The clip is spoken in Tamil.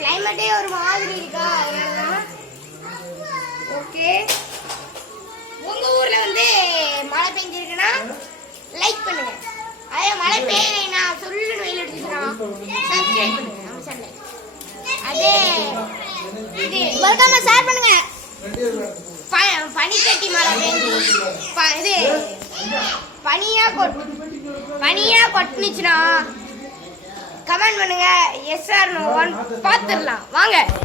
கிளைமேட்டே ஒரு மாதிரி இருக்கா? ஓகே, உங்க ஊர்ல வந்து மழை பெஞ்சிருக்குன்னா லைக் பண்ணுங்க. அதே மழை பெய்யலைன்னா சொல்லுன்னு வெயில் அடிச்சுன்னா சப்ஸ்கிரைப் பண்ணுங்க நம்ம சேனலை. அதே இது மறக்காம ஷேர் பண்ணுங்க. பனிக்கட்டி மழை பெஞ்சு இது பனியா கொட்டுனுச்சுன்னா கமெண்ட் பண்ணுங்க. எஸ் ஆர் நோ ஒன் பார்த்துடலாம் வாங்க.